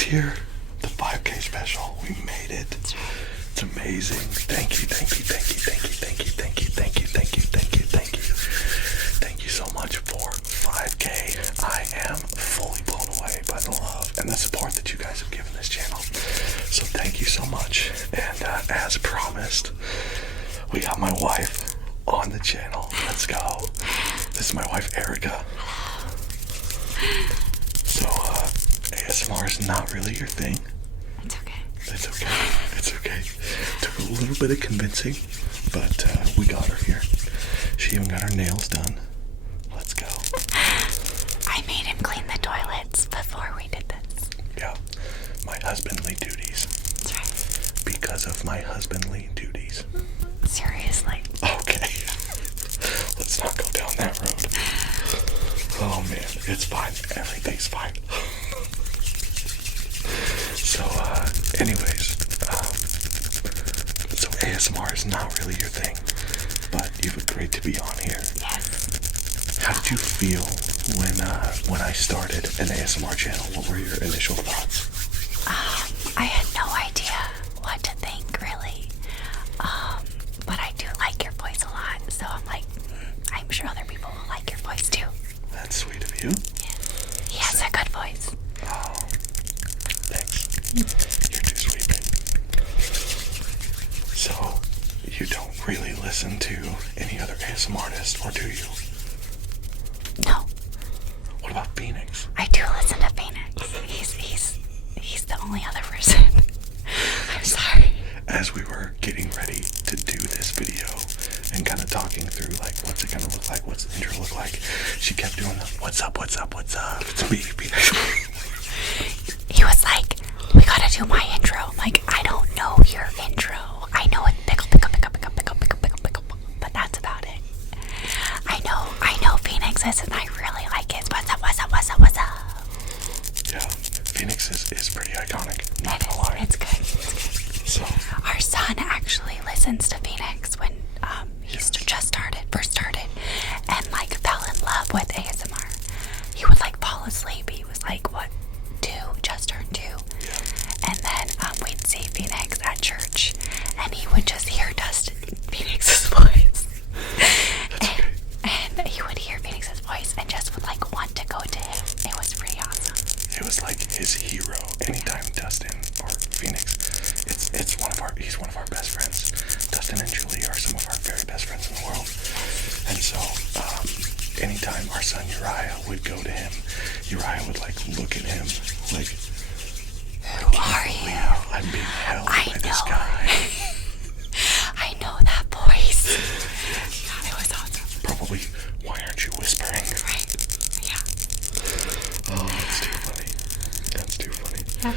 It's here. The 5K special. We made it. It's amazing. Thank you, thank you, thank you, thank you, thank you, thank you, thank you, thank you, thank you, thank you. Thank you so much for 5K. I am fully blown away by the love and the support that you guys have given this channel. So thank you so much. And as promised, we got my wife on the channel. Let's go. This is my wife, Erica. So ASMR is not really your thing. It's okay. It's okay. It's okay. Took a little bit of convincing, but we got her here. She even got her nails done. Let's go. I made him clean the toilets before we did this. Yeah. My husbandly duties. That's right. Because of my husbandly duties. Seriously. Okay. Let's not go down that road. Oh man, it's fine. Everything's fine. So, anyways, so ASMR is not really your thing, but you've agreed to be on here. Yes. How did you feel when I started an ASMR channel? What were your initial thoughts? I had no idea what to think, really. But I do like your voice a lot, so I'm like, I'm sure other people will like your voice too. That's sweet of you. Yes. He has a good voice. Oh, thanks. You're too sweet, babe. So, you don't really listen to any other ASMR artist, or do you? No. What about Phoenix? I do listen to Phoenix. He's the only other person. I'm sorry. As we were getting ready to do this video and kind of talking through like what's it gonna look like, what's the intro look like, she kept doing the what's up, what's up, what's up. It's me, Phoenix. He was like, we gotta do my intro. I'm like, I don't know your intro. I know it pickle, but that's about it. I know Phoenix's and I really like his what's up, what's up, what's up, what's up. Yeah, Phoenix is pretty iconic, not gonna lie. It's good. So our son actually listens to Phoenix when first started, and like fell in love with ASMR. He would like fall asleep. He was like, what, 2, just turned 2. Yeah. And then we'd see Phoenix at church, and he would just hear Phoenix's voice. And he would hear Phoenix's voice and just would like want to go to him. It was pretty awesome. It was like his hero. Anytime Dustin or Phoenix, he's one of our best friends. Dustin and Julie are some of our very best friends in the world. And so, anytime our son Uriah would go to him, Uriah would like look at him like, who are you? I'm being held by this guy. I know that voice. Yeah, it was awesome. Probably, why aren't you whispering? Right. Yeah. Oh, that's too funny. That's too funny. Yeah.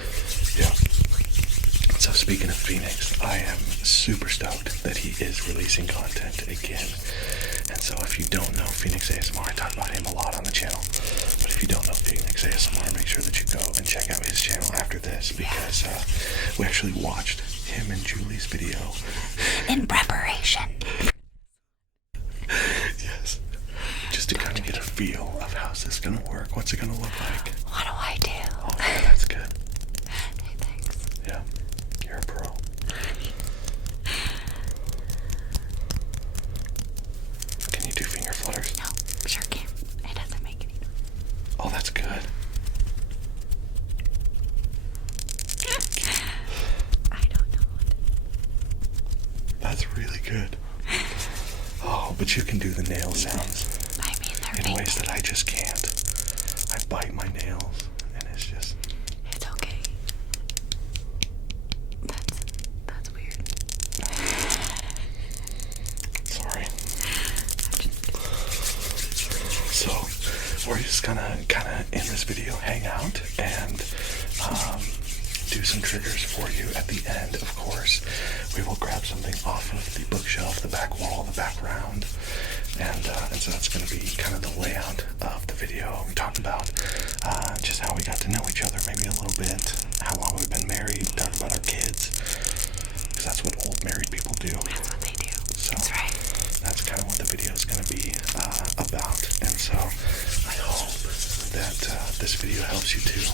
Yeah. So speaking of Phoenix, I am super stoked that he is releasing content again. And so if you don't know Phoenix ASMR, I talk about him a lot on the channel. But if you don't know Phoenix ASMR, make sure that you go and check out his channel after this, because we actually watched him and Julie's video. In preparation. Yes. Just to kind of get a feel of how's this going to work. What's it going to look like? What do I do? Oh, yeah, that's good. Hey, thanks. Yeah. You're a pro. Can you do finger flutters? No, sure can. It doesn't make any noise. Oh, that's good. I don't know what. That's really good. Oh, but you can do the nail sounds I mean, they're in ways that I just can't. I bite my nails, and it's just... It's okay. That's weird. Sorry. So, we're just gonna kind of, in this video, hang out and do some triggers for you at the end, of course. We will grab something off of the bookshelf, the back wall, the background, and so that's going to be kind of the layout of the video. We talk about just how we got to know each other, maybe a little bit, how long we've been married, talk about our kids, because that's what old married people do. That's what they do. So That's right. that's kind of what the video is going to be about, and so I hope that this video helps you too.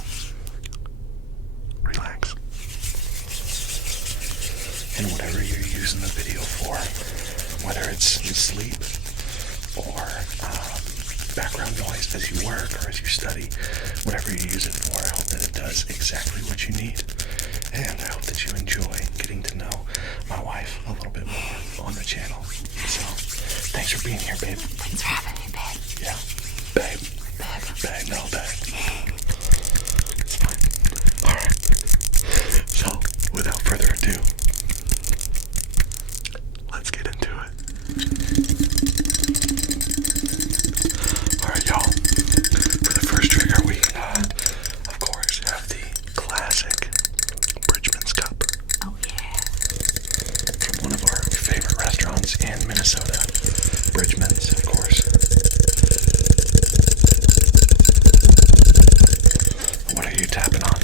and whatever you're using the video for, whether it's sleep or background noise as you work or as you study, whatever you use it for, I hope that it does exactly what you need. And I hope that you enjoy getting to know my wife a little bit more on the channel. So, thanks for being here, babe. Thanks for having me, babe. Yeah. Babe. Babe. Babe, no, babe. It's fine. Alright. So, without further ado, let's get into it. Alright, y'all. For the first trigger, we, of course, have the classic Bridgman's Cup. Oh, yeah. From one of our favorite restaurants in Minnesota. Bridgman's, of course. What are you tapping on?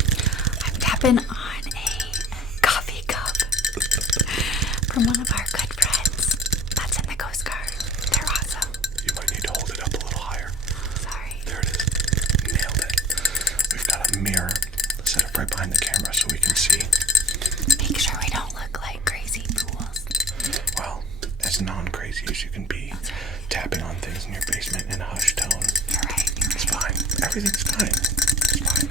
I'm tapping on a coffee cup from one of our good friends that's in the Coast Guard. They're awesome. You might need to hold it up a little higher. Sorry. There it is. Nailed it. We've got a mirror set up right behind the camera so we can see. Make sure we don't look like crazy fools. Well, as non-crazy as you can be, tapping on things in your basement in a hushed tone. You're right. It's fine. Everything's fine. It's fine.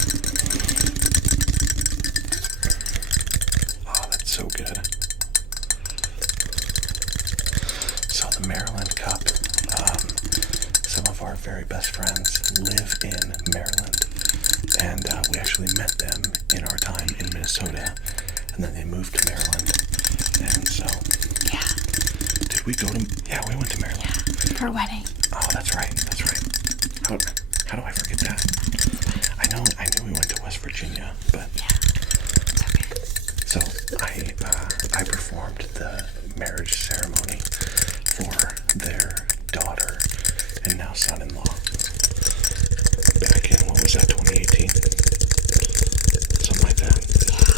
Oh, that's so good. So the Maryland Cup, some of our very best friends live in Maryland, and we actually met them in our time in Minnesota, and then they moved to Maryland, and so... Yeah. Did we go to... Yeah, we went to Maryland. Yeah, for a wedding. Oh, that's right. That's right. How do I forget that? I knew we went to West Virginia, but... Yeah, it's okay. So, I performed the marriage ceremony for their daughter and now son-in-law. Back in, what was that, 2018? Something like that. Yeah,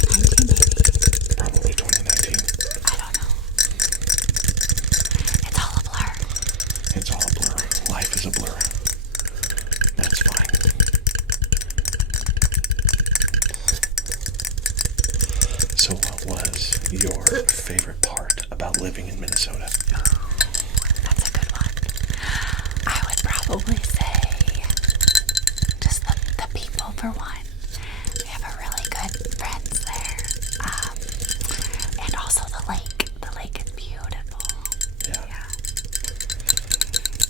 2019 maybe. Probably 2019. I don't know. It's all a blur. It's all a blur. Life is a blur. That's fine. So what was your favorite part about living in Minnesota? That's a good one. I would probably say just the people for one. We have a really good friends there. And also the lake. The lake is beautiful. Yeah.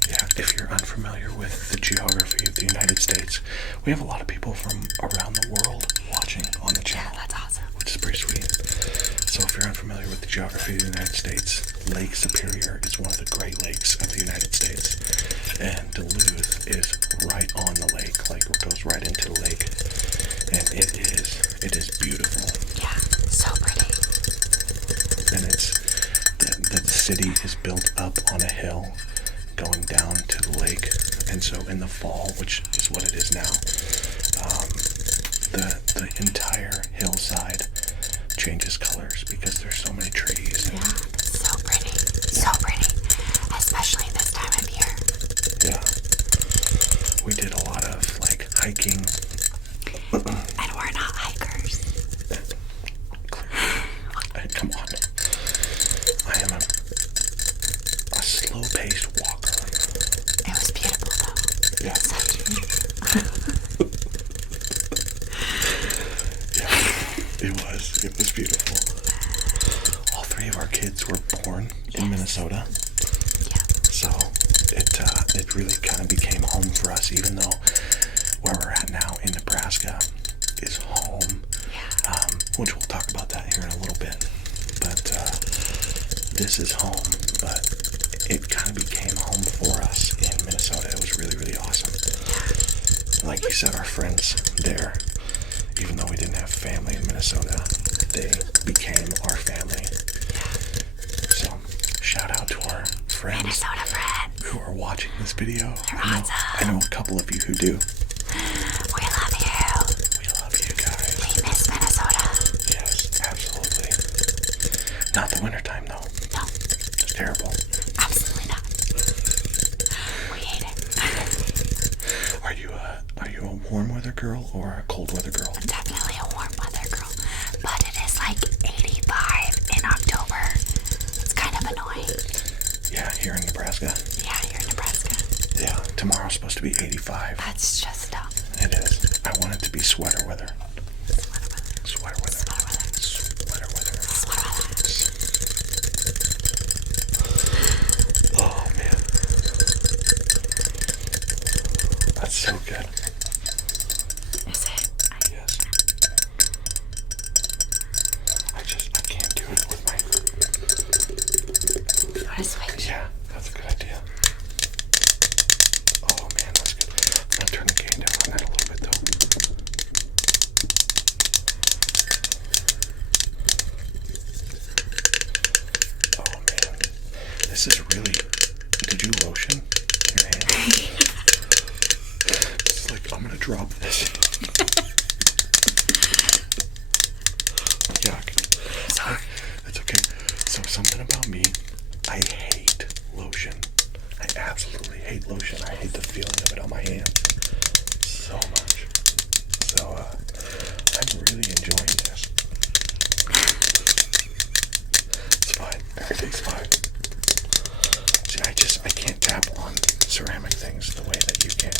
Yeah, if you're unfamiliar with the geography of the United States, we have a lot of people from around the world watching on the channel. Yeah, that's awesome. Which is pretty sweet. So if you're unfamiliar with the geography of the United States, Lake Superior is one of the Great Lakes of the United States. And Duluth is right on the lake, like it goes right into the lake. And it is beautiful. Yeah, so pretty. And the city is built up on a hill going down to the lake. And so in the fall, which is what it is now, the entire hillside changes colors because there's so many trees. Yeah, so pretty. So pretty. Especially this time of year. Yeah. We did a lot of like hiking. And we're not hikers. Come on. I am a slow-paced walker. It was beautiful though. Yeah. So cute. Yeah, it was beautiful. All three of our kids were born in Minnesota. Yeah. So it really kind of became home for us, even though where we're at now in Nebraska is home. Yeah. Which we'll talk about that here in a little bit. But this is home, but it kind of became home for us in Minnesota. It was really, really awesome. Like you said, our friends there, even though we didn't have family in Minnesota, they became our family. So, shout out to our friends Minnesota friends who are watching this video. They're awesome. I know a couple of you who do. We love you. We love you guys. We miss Minnesota. Yes, absolutely. Not the wintertime though. No. It's terrible. Absolutely not. We hate it. Are you a warm weather girl or a cold weather girl? I'm definitely a warm weather girl. But it is like 85 in Nebraska? Yeah, you're in Nebraska. Yeah, tomorrow's supposed to be 85. That's just dumb. It is. I want it to be sweater weather. Sweater weather. Sweater weather. Sweater weather. Sweater weather. Sweater weather. Oh, man. That's so good. Is it? Yes. I can't do it with my... You want to switch? Yeah, that's a good idea. Oh, man, that's good. I'm going to turn the gain down on that a little bit, though. Oh, man. This is really... Did you lotion your hand? It's like, I'm going to drop this. Yuck. Sorry. It's okay. So something about me, I hate lotion. I absolutely hate lotion. I hate the feeling of it on my hands so much. So I'm really enjoying this. It's fine. Everything's fine. See, I can't tap on ceramic things the way that you can.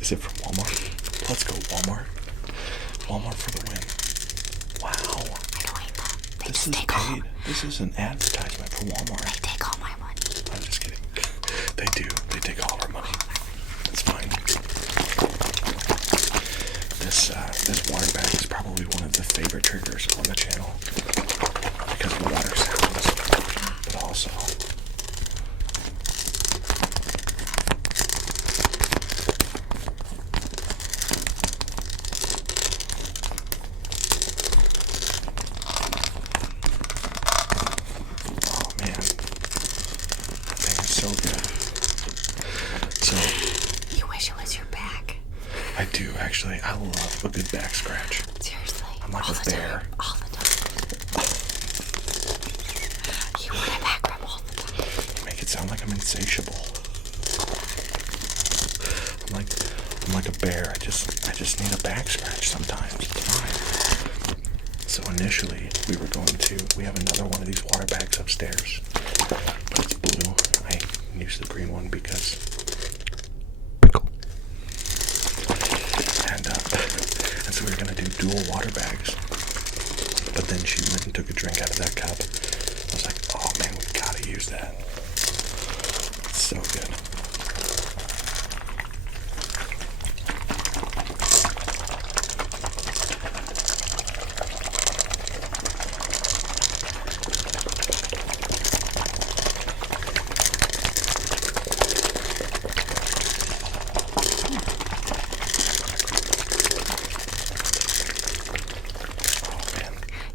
Is it from Walmart? Let's go, Walmart. Walmart for the win. Wow. I don't hate them. They This just is take paid. all. This is an advertisement for Walmart. They take all my money. I'm just kidding. They do. They take all our money. It's fine. This water bag is probably one of the favorite triggers on the channel because of the water sounds, but also oh man, that thing is so good. So You wish it was your back. I do actually. I love a good back scratch. Seriously. I'm like all a the bear. Time. All the time. You want a back rub all the time. You make it sound like I'm insatiable. I'm like a bear. I just need a back scratch sometimes. It's fine. So initially we have another one of these water bags upstairs, but it's blue. I use the green one because pickle. And so we were gonna do dual water bags, but then she went and took a drink out of that cup. I was like, oh man, we gotta use that. It's so good.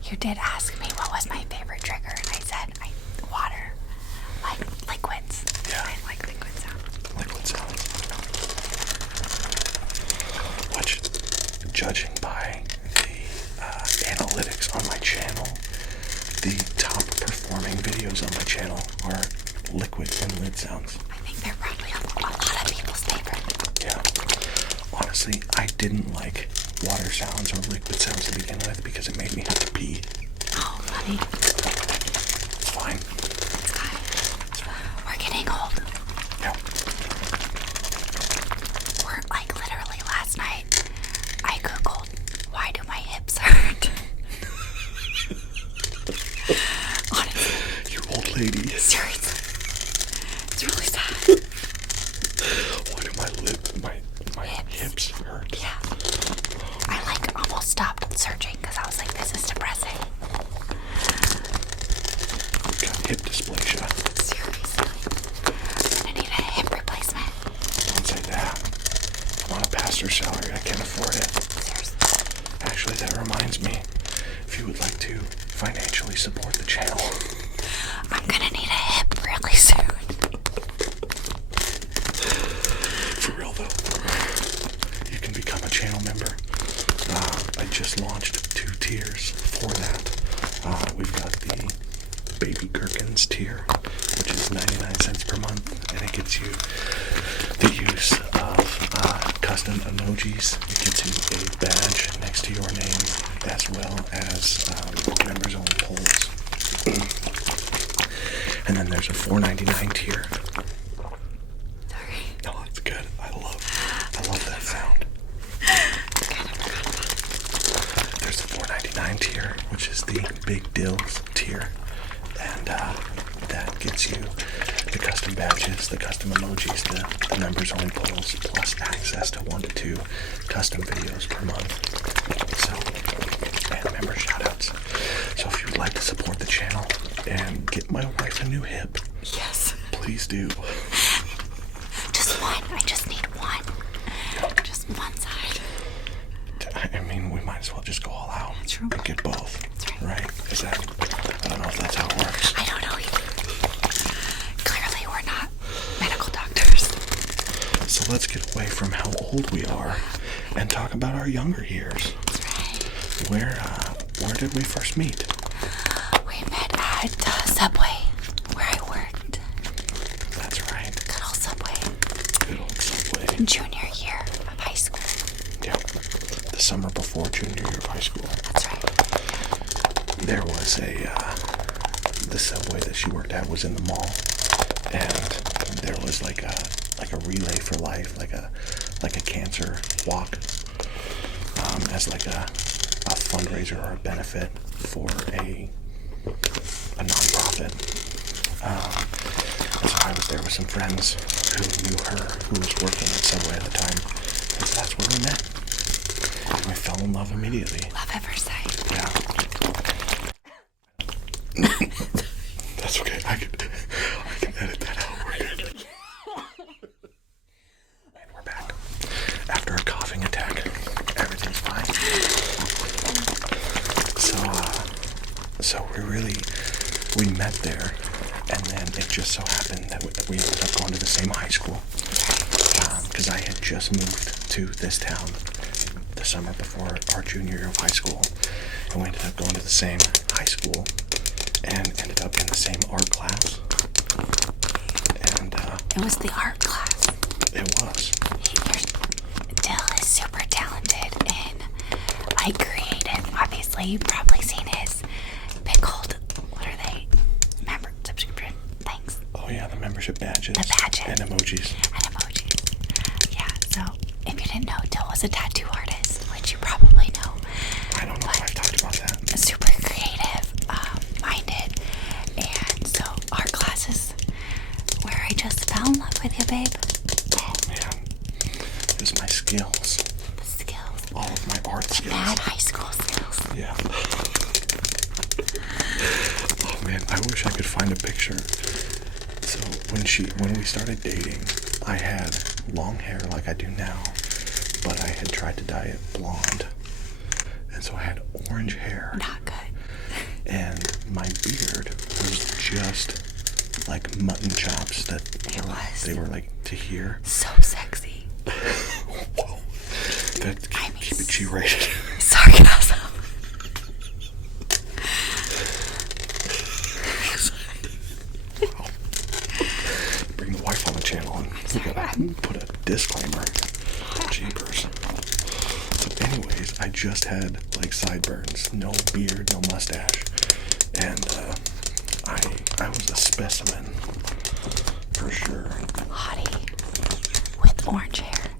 You did ask me what was my favorite trigger, and I said water, like liquids. Yeah. I like liquid sounds. Liquid sounds. Which judging by the analytics on my channel, the top performing videos on my channel are liquid and lid sounds. I think they're probably a lot of people's favorite. Yeah. Honestly, I didn't like water sounds or liquid sounds to begin with because it made me have to pee. Oh, honey. It's fine. It's fine. We're getting old. Yeah. We're like literally last night, I googled, why do my hips hurt? Honestly. You old lady. Seriously. It's really sad. Why do my hips hurt? Yeah. I like almost stopped searching because I was like, this is depressing. I've got hip dysplasia. Seriously. I need a hip replacement. Don't say that. I'm on a pastor's salary. I can't afford it. Seriously. Actually, that reminds me. If you would like to financially support the channel, I'm gonna need a hip really soon. for real though, you can become a channel member. I just launched 2 tiers for that. We've got the Baby Gherkins tier, which is 99 cents per month, and it gets you the use of custom emojis. It gets you a badge next to your name, as well as members only polls. And then there's a $4.99 tier. Sorry. No, it's good. I love that sound. There's the $4.99 tier, which is the Big Dills tier, and that gets you the custom badges, the custom emojis, the members only polls, plus access to 1 to 2 custom videos per month. So, and member shoutouts. So if you would like to support the channel and get my wife a new hip, Yes. please do. Just one. I just need one. Just one side. I mean, we might as well just go all out. True. And get both. That's Right? Is that? I don't know if that's how it works. I don't know either. Clearly, we're not medical doctors. So let's get away from how old we are and talk about our younger years. That's right. Where did we first meet? We met at Subway, where I worked. That's right. Good old Subway. Good old Subway. In junior year of high school. Yep. The summer before junior year of high school. That's right. There was the Subway that she worked at was in the mall, and there was like a relay for life, like a cancer walk, as like a fundraiser or a benefit for a nonprofit. And so I was there with some friends who knew her, who was working at Subway at the time, and so that's where we met. And we fell in love immediately. Love at first sight. Yeah. That's okay. I can edit that out. We're good. And we're back. After a coughing attack, everything's fine. So we met there, and then it just so happened that we ended up going to the same high school. Because I had just moved to this town the summer before our junior year of high school, and we ended up going to the same high school and ended up in the same art class. And It was the art class. it was. Dill is super talented in like creative. Obviously, you've probably seen his PiCKLED, what are they? Member subscription things. Oh yeah, the membership badges. The badges. And emojis. And emojis. Yeah, so if you didn't know, Dill was a tattoo artist, which you probably know. I don't know if I've talked about that. Super creative, minded, and so art classes where I just fell in love with you, babe. Oh man, it was my skills. The skills. All of my art skills. Mad high school skills. Yeah. Oh man, I wish I could find a picture. So when we started dating, I had long hair like I do now, but I had tried to dye it blonde. And so I had orange hair. Not good. And my beard was just like mutton chops It was. they were like to here. So sexy. Whoa. Keep it G-rated. Sarcasm. Bring the wife on the channel and we gotta put a disclaimer. Jeepers. So anyways, I just had like sideburns, no beard, no mustache, and I was a specimen for sure. Hottie with orange hair.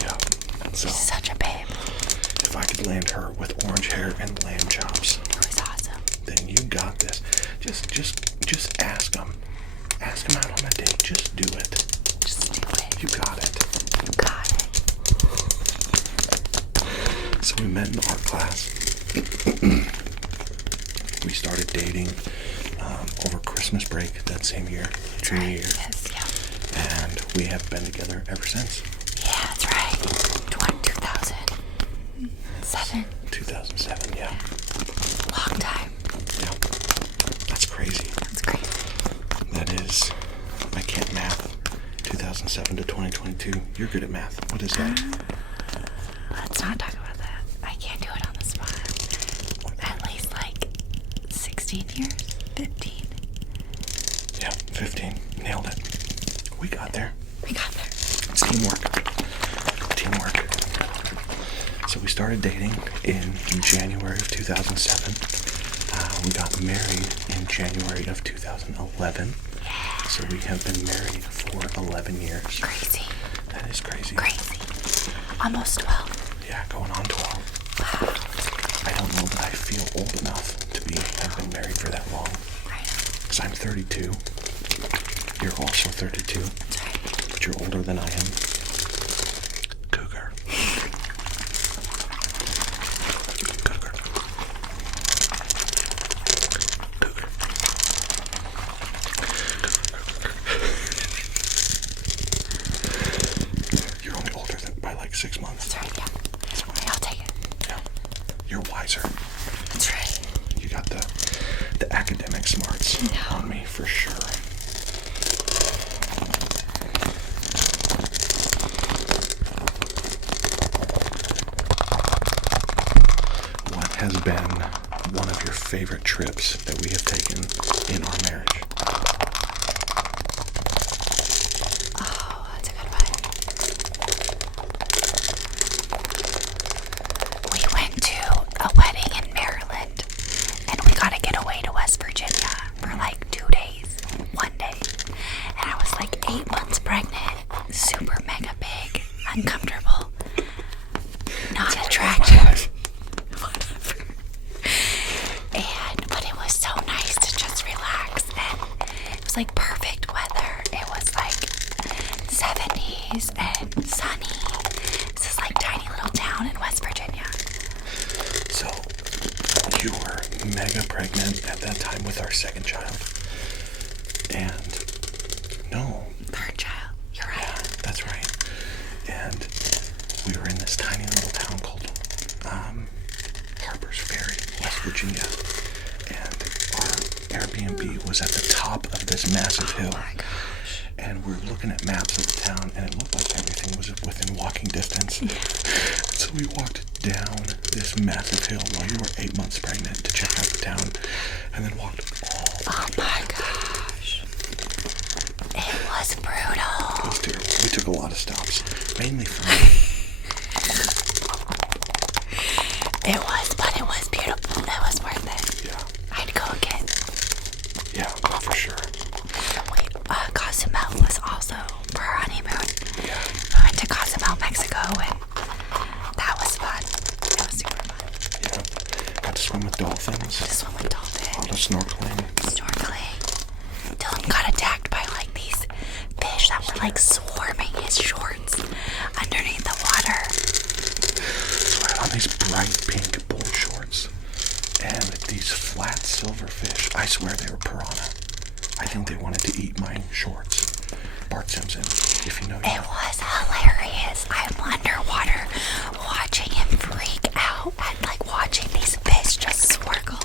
Yeah. So She's such a babe. if I could land her with orange hair and lamb chops, It was awesome. then you got this. Just ask them. Ask them out on a date. Just do it. Just do it. You got it. You got it. So we met in art class. We started dating over Christmas break that same year, junior year. Yes, yeah. And we have been together ever since. Yeah, that's right. 2007. 2007, yeah. Long time. Yeah. That's crazy. That's crazy. That is, I can't math. 2007 to 2022. You're good at math. What is that? Let's not talk about that. I can't do it on the spot. At least like 16 years? 15. Yeah, 15. Nailed it. We got there. We got there. It's teamwork. Teamwork. So we started dating in January of 2007. We got married in January of 2011. Yeah. So we have been married for 11 years. Crazy. That is crazy. Crazy. Almost 12. Yeah, going on 12. I don't know that I feel old enough to have been married for that long. Right. Because I'm 32. You're also 32. That's right. But you're older than I am. Cougar. Cougar. Cougar. You're only older than by like 6 months. That's right, yeah. Okay, I'll take it. Yeah. You're wiser. That's right. You got the academic smarts on me for sure. What has been one of your favorite trips that we have taken in our marriage? Oh, that's a good one. We went to a wedding in Maryland, and we got to get away to West Virginia for like 2 days, 1 day. And I was like 8 months pregnant, super mega big, uncomfortable, not attractive. But it was so nice to just relax, and it was like perfect weather. It was like 70s and sunny. This is like tiny little town in West Virginia. So, you were mega pregnant at that time with our second child. And, no. Third child. You're right. Yeah, that's right. And we were in this tiny little town called Harper's Ferry, West Virginia. And our Airbnb was at the top of this massive hill. Oh my gosh. And we were looking at maps of the town, and it looked like everything was within walking distance. Yeah. So we walked down this massive hill while you were 8 months pregnant to check out the town, and then walked all the way. Oh my gosh. It was brutal. It was terrible. We took a lot of stops, mainly for me. But it was beautiful. It was worth it. Yeah. I'd go again. Yeah, for sure. Wait, Cozumel was also for our honeymoon. Yeah. We went to Cozumel, Mexico, and that was fun. It was super fun. Yeah. Got to swim with dolphins. To swim with dolphins. A lot of snorkeling. Snorkeling. Dylan got attacked by like these fish that were like swarming his shorts underneath the water. On these bright pink bull shorts. And these flat silver fish. I swear they were piranha. I think they wanted to eat my shorts. Bart Simpson, if you know. It was hilarious. I'm underwater watching him freak out and like watching these fish just swirl.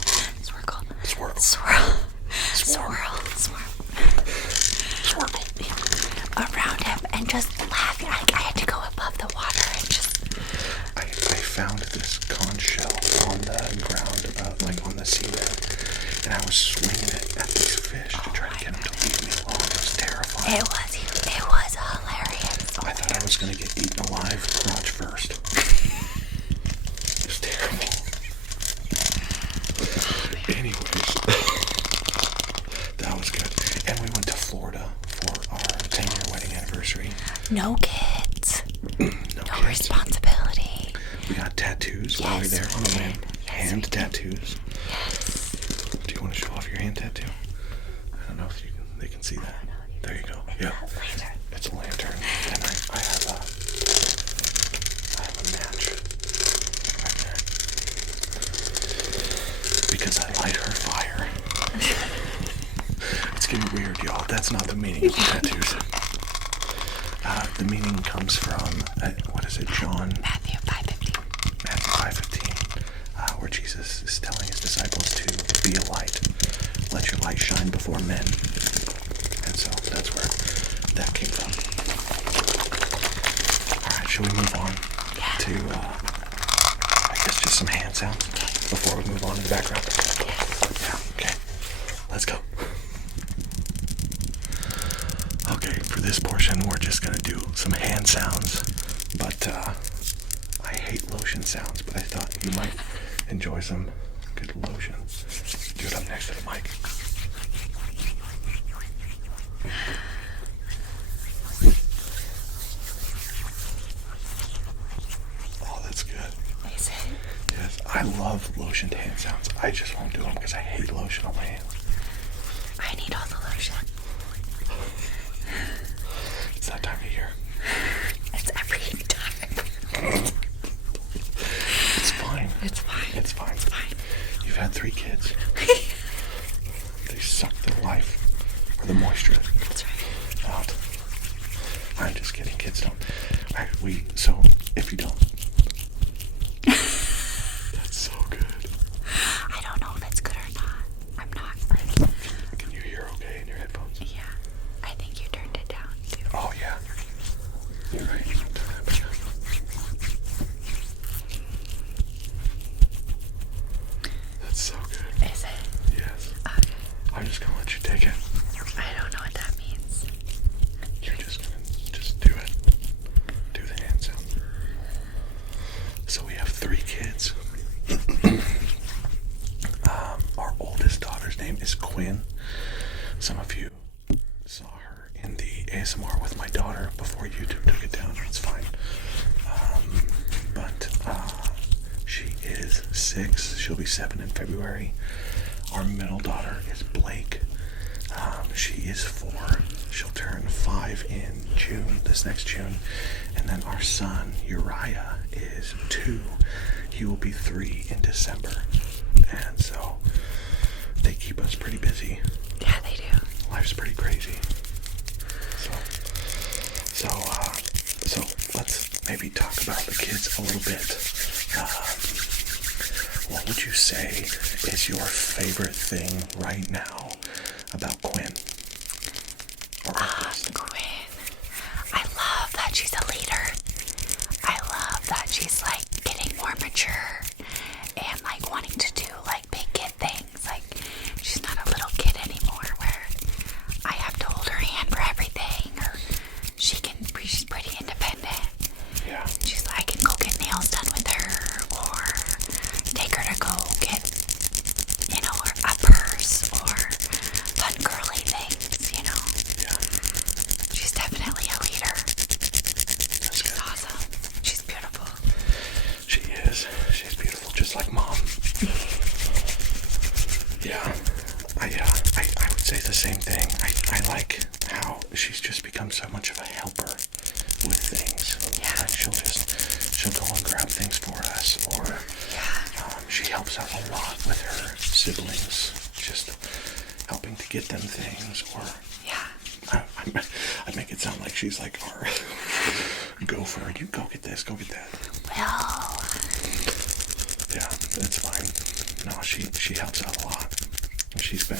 Swirl. Around him and just laughing. I had to go above the water and just left this conch shell on the ground, like on the seabed, and I was swinging it at these fish to try to get them to leave me alone. It was terrifying. It was hilarious. I thought I was going to get eaten alive, crotch first. It was terrible. Anyways, that was good. And we went to Florida for our 10-year wedding anniversary. No kids. No kids. Responsibility. We got tattoos while we were there on the land. Hand tattoos. Yes. Do you want to show off your hand tattoo? I don't know if they can see that. There you go. Yeah. It's a lantern. And I have a match right there. Because I light her fire. It's getting weird, y'all. That's not the meaning of the tattoos. The meaning comes from, what is it, John? Matthew 5:15. Matthew 5:15, where Jesus is telling his disciples to be a light. Let your light shine before men. And so that's where that came from. Alright, shall we move on to, I guess, just some hand sounds before we move on to the background? Yeah, okay. Let's go. Okay, for this portion, we're just going to do some hand sounds, but I hate lotion sounds, but I thought you might enjoy some good lotion. Do it up next to the mic. Oh, that's good. Is it? Yes, I love lotion hand sounds. I just won't do them because I hate lotion on my hands. I need all the lotion. It's that time of year. It's every time. It's fine. It's fine. It's fine. It's fine. You've had 3 kids. They suck their life, or the moisture That's right. out. I'm just kidding. Kids don't. So if you don't, that's so good. I don't know if it's good or not. I'm not. Can you hear okay in your headphones? Yeah. I think you turned it down too. Oh yeah. You're right. That's so good. Is it? Yes. Okay. I'm just gonna let you take it. I don't know what that means. You're just gonna do it. Do the hand sound. So we have 3 kids. Our oldest daughter's name is Quinn. Some of you saw her in the ASMR with my daughter before YouTube took it down. It's fine. But she is 6. She'll be 7 in February. Our middle daughter is Blake. She is 4. She'll turn 5 in June, this next June. And then our son, Uriah, is 2. He will be 3 in December. And so they keep us pretty busy. Yeah, they do. Life's pretty crazy. So let's maybe talk about the kids a little bit. What would you say is your favorite thing right now about Quinn? Quinn. I love that she's a leader. I love that she's like getting more mature and like wanting to do like big kid things. Like she's not a little kid anymore where I have to hold her hand for everything, or she's pretty independent. Yeah. She's like, I can go get nails done with her, or take her to go get, her uppers, or fun girly things, Yeah. She's definitely a leader. That's She's good. awesome. She's beautiful. She is. She's beautiful, just like Mom. Yeah. I would say the same thing. I like how she's just become so much of a helper with things. Yeah. Like she'll go and grab things for us, or she helps out a lot with her siblings, just helping to get them things, or I make it sound like she's like our gopher. You go get this, go get that. Well. Yeah, that's fine. No, she helps out a lot. She's been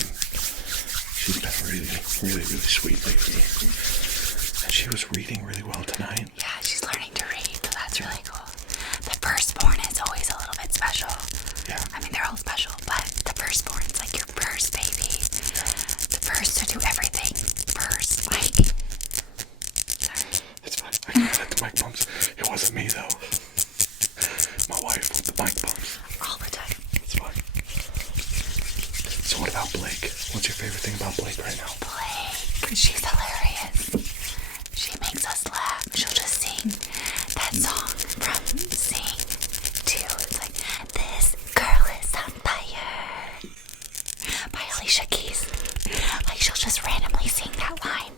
really, really, really sweet lately. And she was reading really well tonight. Yeah, she's learning to read, so that's really cool. The firstborn is always favorite thing about Blake right now? Blake. She's hilarious. She makes us laugh. She'll just sing that song from Sing 2. It's like, this girl is on fire by Alicia Keys. Like, she'll just randomly sing that line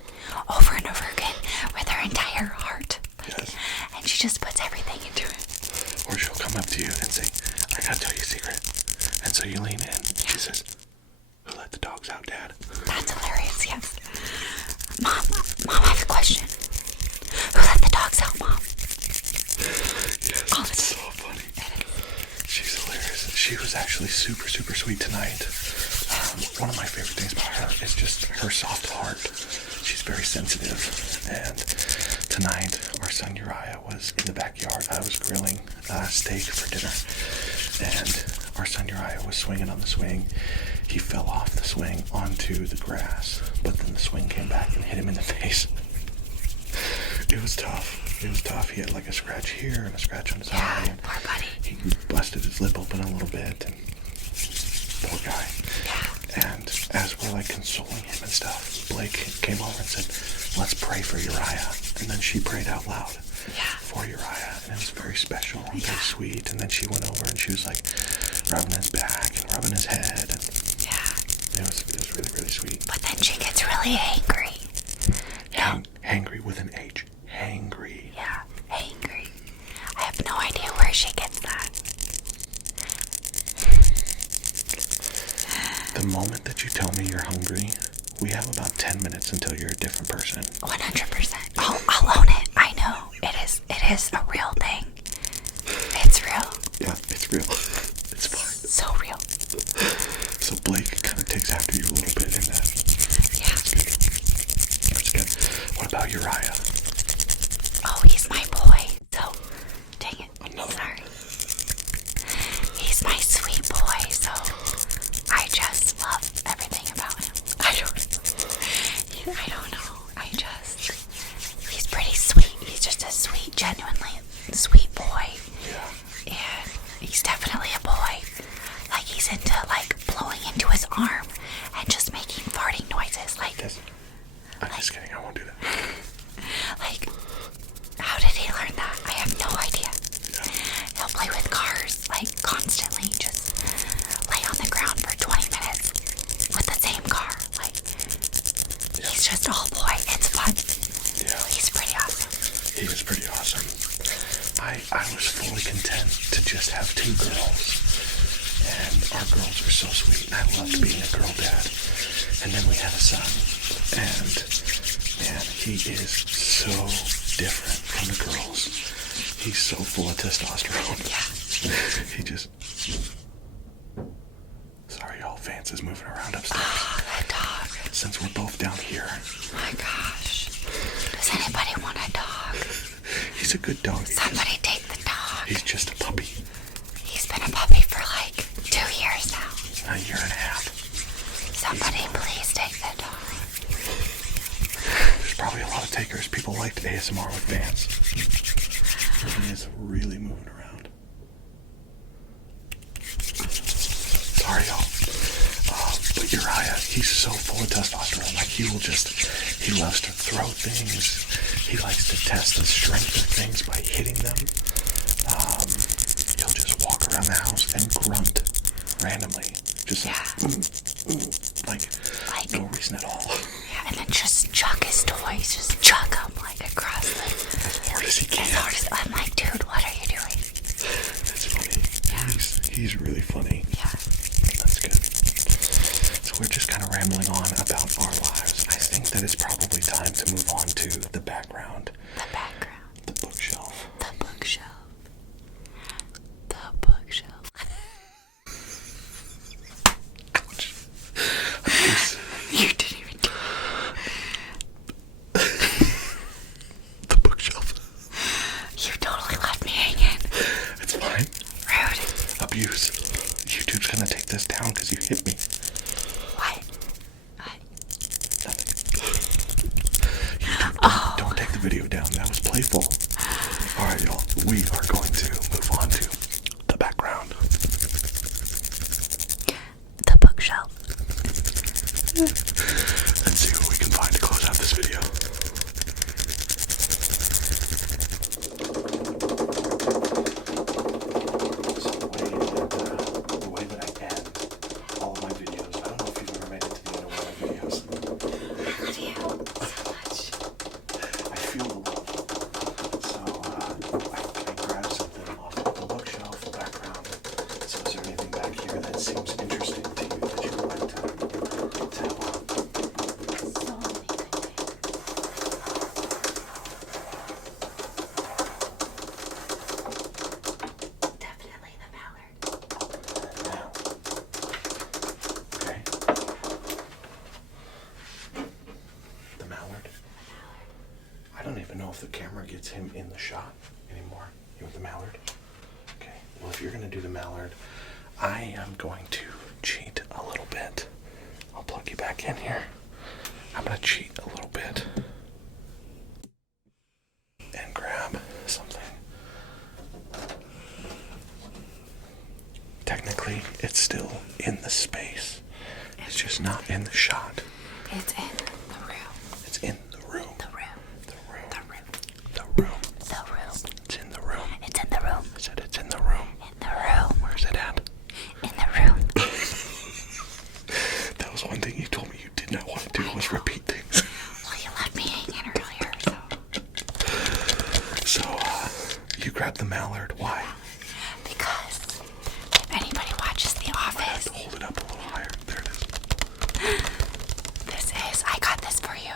over and over again with her entire heart. Like, yes. And she just puts everything into it. Or she'll come up to you and say, I gotta tell you a secret. And so you lean in. She says, who let the dogs out, Dad? That's hilarious, yes. Mom, I have a question. Who let the dogs out, Mom? Yes, it's so funny. She's hilarious. She was actually super, super sweet tonight. One of my favorite things about her is just her soft heart. She's very sensitive. And tonight, our son Uriah was in the backyard. I was grilling steak for dinner. And our son Uriah was swinging on the swing. He fell off the swing onto the grass, but then the swing came back and hit him in the face. It was tough. It was tough. He had like a scratch here and a scratch on his eye. And poor buddy. he busted his lip open a little bit, and poor guy. Yeah. And as we're like consoling him and stuff, Blake came over and said, let's pray for Uriah. And then she prayed out loud for Uriah, and it was very special and very sweet. And then she went over and she was like rubbing his back and rubbing his head, and it was really, really sweet. But then she gets really angry. Hangry with an H. Hangry. Yeah, angry. I have no idea where she gets that. The moment that you tell me you're hungry, we have about 10 minutes until you're a different person. 100%. I'll own it. I know. It is a real thing. It's real. Yeah, it's real. It's fine. So real. So Blake kind of takes after you a little bit in that. Yeah. That's good. What about Uriah? Oh, he's my boy. So, dang it. Another. Sorry. He's my sweet boy, so I just love everything about him. I don't know. He's pretty sweet. He's just a sweet, genuinely sweet boy. Yeah. And he's definitely a boy. Like, he's into, like, blowing into his arm and just making farting noises. Like, Yes. I'm just kidding. I won't do that. like, how did he learn that? I have no idea. Yeah. He'll play with cars, like, constantly. Just lay on the ground for 20 minutes with the same car. Like, he's just all boy. It's fun. Yeah. He's pretty awesome. He was pretty awesome. I was fully content to just have 2 girls. And our girls were so sweet. And I loved being a girl dad. And then we had a son. And, man, he is so different from the girls. He's so full of testosterone. Yeah. He just... Sorry, y'all. Vance is moving around upstairs. Oh, that dog. Since we're both down here. My gosh. Does anybody want a dog? He's a good dog. Somebody take the dog. He's just a puppy. He's been a puppy for like 2 years now. A year and a half. Somebody please take the dog. There's probably a lot of takers. People liked ASMR with Vance. He is really moving around. Sorry, y'all. But Uriah, he's so full of testosterone. Like, he loves to throw things. He likes to test the strength of things by hitting them. He'll just walk around the house and grunt randomly. Just like no reason at all. Yeah, and then just chuck his toys. Just chuck them like across the... As hard as he can. I'm like, dude, what are you doing? That's funny. Yeah. He's really funny. Yeah. That's good. So we're just kind of rambling on about our lives. I think that it's probably time to move on to the background. The background. The bookshelf. The bookshelf. The bookshelf. Ouch. Abuse. You didn't even do The bookshelf. You totally left me hanging. It's fine. Rude. Abuse. YouTube's gonna take this down because you hit me. What? YouTube, don't take the video down. That was playful. Alright, y'all. We are going to move on to the background. The bookshelf. if you're going to do the Mallard, I am going to cheat a little bit. I'll plug you back in here. I'm going to cheat a little bit and grab something. Technically, it's still in the space. It's just not in the shot. It's in the room. It's in the room. The room. The room. The room. The room. The room. It's in the room. It's in the room. I said it's in the room. In the room. Where's it at? In the room. That was one thing you told me you did not want to do was repeat things. Well, you left me hanging earlier, so. So, you grabbed the Mallard. Why? Because if anybody watches The Office, Hold it up a little higher. There it is. I got this for you.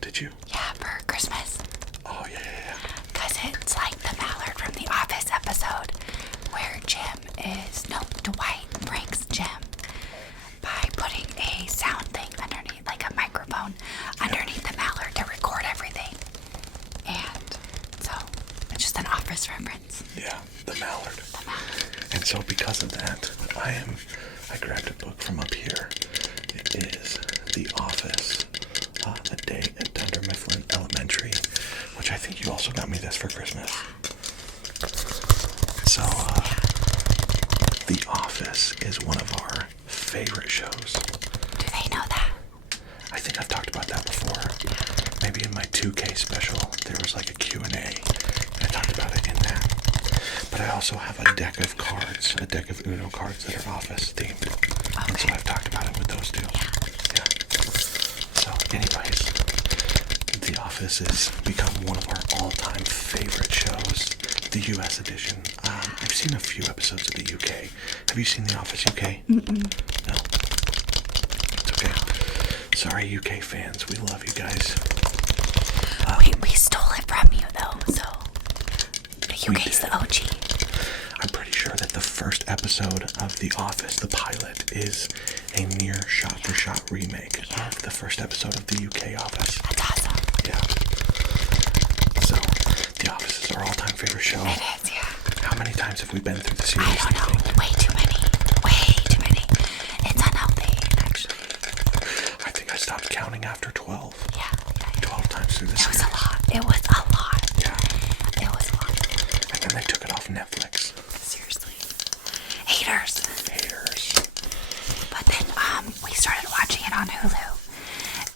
Did you? Yeah, for Christmas. Oh, yeah. Because it's like the Mallard from The Office episode where Dwight pranks Jim by putting a sound thing underneath, like a microphone, underneath the Mallard to record everything. And so, it's just an Office reference. Yeah, the Mallard. The Mallard. And so because of that, I grabbed a book from up here. It is The Office, A Day at Dunder Mifflin Elementary, which I think you also got me this for Christmas. So, The Office is one of our favorite shows. Do they know that? I think I've talked about that before. Maybe in my 2K special, there was like a Q&A, and I talked about it in that. But I also have a deck of cards, a deck of Uno cards that are Office themed. Okay. And so I've talked about it with those two. Yeah. So anyways, The Office has become one of our all-time favorite shows. The US edition. I've seen a few episodes of the UK. Have you seen The Office UK? Mm-mm. No. It's okay. Sorry, UK fans. We love you guys. We stole it from you, though, so the UK's the OG. I'm pretty sure that the first episode of The Office, the pilot, is a near shot-for-shot remake of the first episode of the UK Office. That's awesome. Yeah. So, The Office is our all-time favorite show. It is, yeah. How many times have we been through the series? I don't know. Way too many. Way too many. It's unhealthy, actually. I think I stopped counting after 12. Yeah. 12 times through the series. It was a lot. It was a lot. Yeah. It was a lot. And then they took it off Netflix. Seriously. Haters. But then we started watching it on Hulu.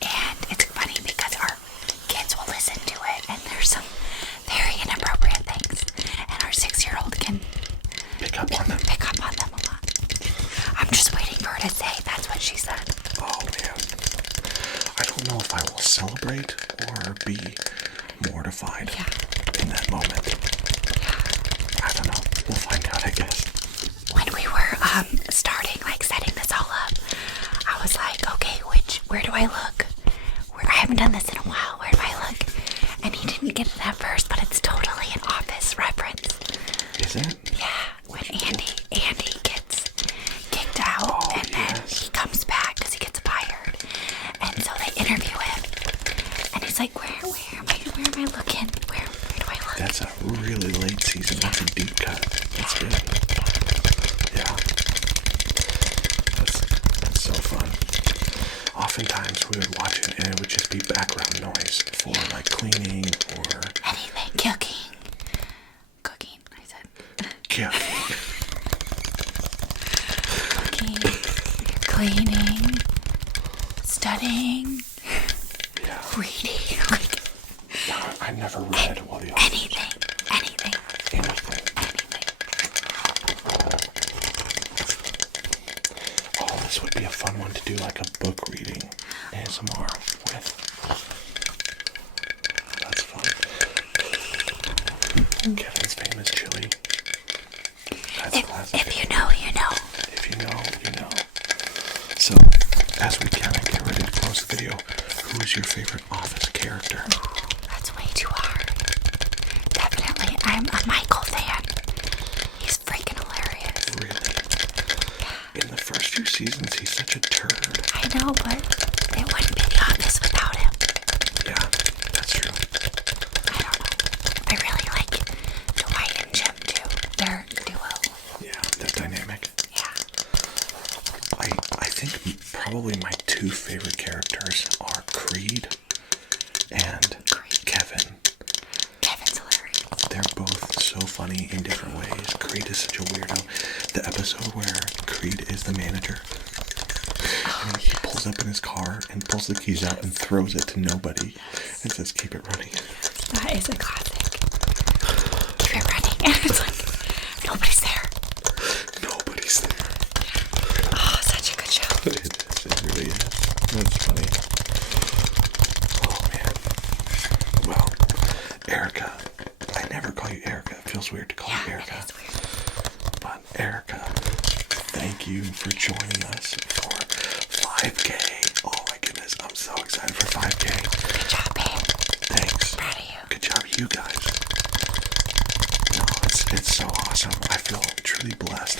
And it's funny because our kids will listen to it and there's some very inappropriate things. And our 6-year-old can Pick up on them. A lot. I'm just waiting for her to say that's what she said. Oh, man. I don't know if I will celebrate or be mortified in that moment. I don't know. We'll find out, I guess. When we were starting, like setting this all up, I was like, okay, where do I look? I haven't done this in a while. Where do I look? And he didn't get it at first, but it's totally an Office reference. Is it? Yeah, when Andy gets kicked out, and then he comes back because he gets fired, and so they interview him, and he's like, where am I looking? Where do I look? That's a really late season. That's a deep cut. That's good. Yeah. That's so fun. Oftentimes we would watch it and it would just be background noise for like cleaning or Anything. Cooking, I said. yeah. Cooking, cleaning, studying, reading. I never read while the Office. Anything. Oh, this would be a fun one to do, like a book reading ASMR with. That's fun. Kevin's famous chili. That's classic. If you know, you know. If you know, you know. So, as we kind of get ready to close the video, who is your favorite Office character? That's way too hard. Definitely, I'm a Michael fan. He's freaking hilarious. Really? Yeah. In the first few seasons, he's such a turd. I know, but it wouldn't be The Office without him. Yeah, that's true. I don't know. I really like Dwight and Jim too. Their duo. probably my two favorite characters are Creed and Kevin. Kevin's hilarious. They're both so funny in different ways. Creed is such a weirdo. The episode where Creed is the manager, and he pulls up in his car and pulls the keys out and throws it to nobody and says, "Keep it running." That is a classic. Keep it running. And it's like, nobody's there. Nobody's there. Oh, such a good show. It really is. That's funny. Oh, man. Well, Erica. I never call you Erica. It feels weird to call you Erica. It is weird. But Erica, thank you for joining us for 5K. Oh my goodness, I'm so excited for 5K. Good job, babe. Thanks. Proud of you. Good job, you guys. No, it's so awesome. I feel truly blessed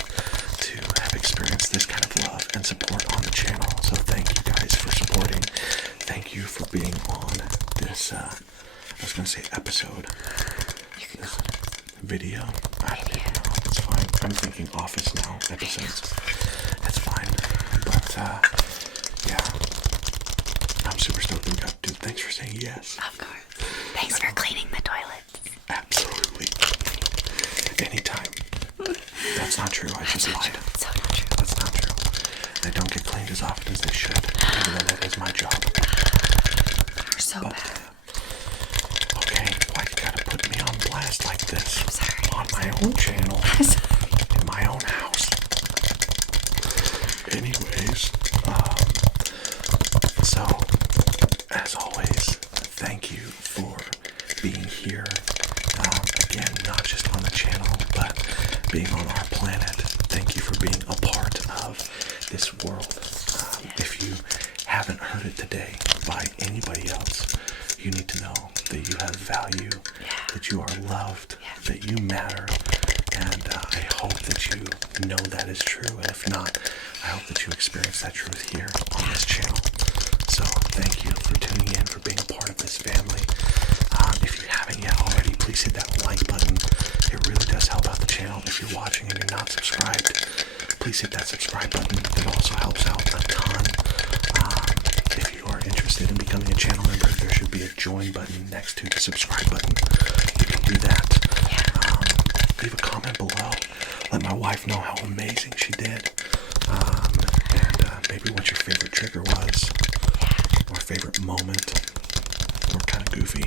to have experienced this kind of love and support on the channel. So thank you guys for supporting. Thank you for being on this, I was going to say episode. This video. I don't even know. It's fine. I'm thinking Office Now episodes. It's fine. But, yeah. I'm super stoked that we got to do. Thanks for saying yes. Of course. Thanks for cleaning the toilets. Absolutely. Anytime. That's not true. I just lied. So not true. That's not true. They don't get cleaned as often as they should. Even though that is my job. You're so bad. Okay, why you gotta put me on blast like this? I'm sorry. On my own channel. In my own house. Anyways, so, as always, thank you for being here. Again, not just on the channel, but being on our planet. Thank you for being a part of this world. If you haven't heard it today by anybody else, you need to know that you have value, that you are loved, that you matter, and I hope that you know that is true, and if not, I hope that you experience that truth here on this channel. So thank you for tuning in, for being a part of this family. If you haven't yet already, please hit that like button. It really does help out the channel. If you're watching and you're not subscribed, please hit that subscribe button. It also helps out a ton. If you are interested in becoming a channel member, there should be a join button next to the subscribe button. You can do that. Leave a comment below. Let my wife know how amazing she did. And maybe what your favorite trigger was. Or favorite moment. Or kind of goofy.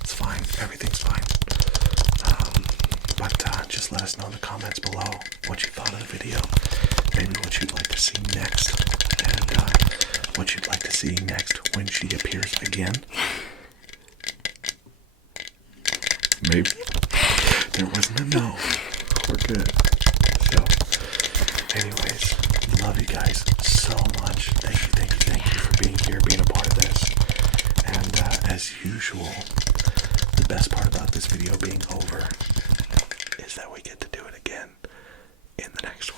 It's fine. Everything's fine. But just let us know in the comments below what you thought of the video. Maybe what you'd like to see next. And what you'd like to see next when she appears again. Maybe. There wasn't a no. We're good. So, anyways, love you guys so much. Thank you for being here, being a part of this. And as usual, the best part about this video being over is that we get to do it again in the next one.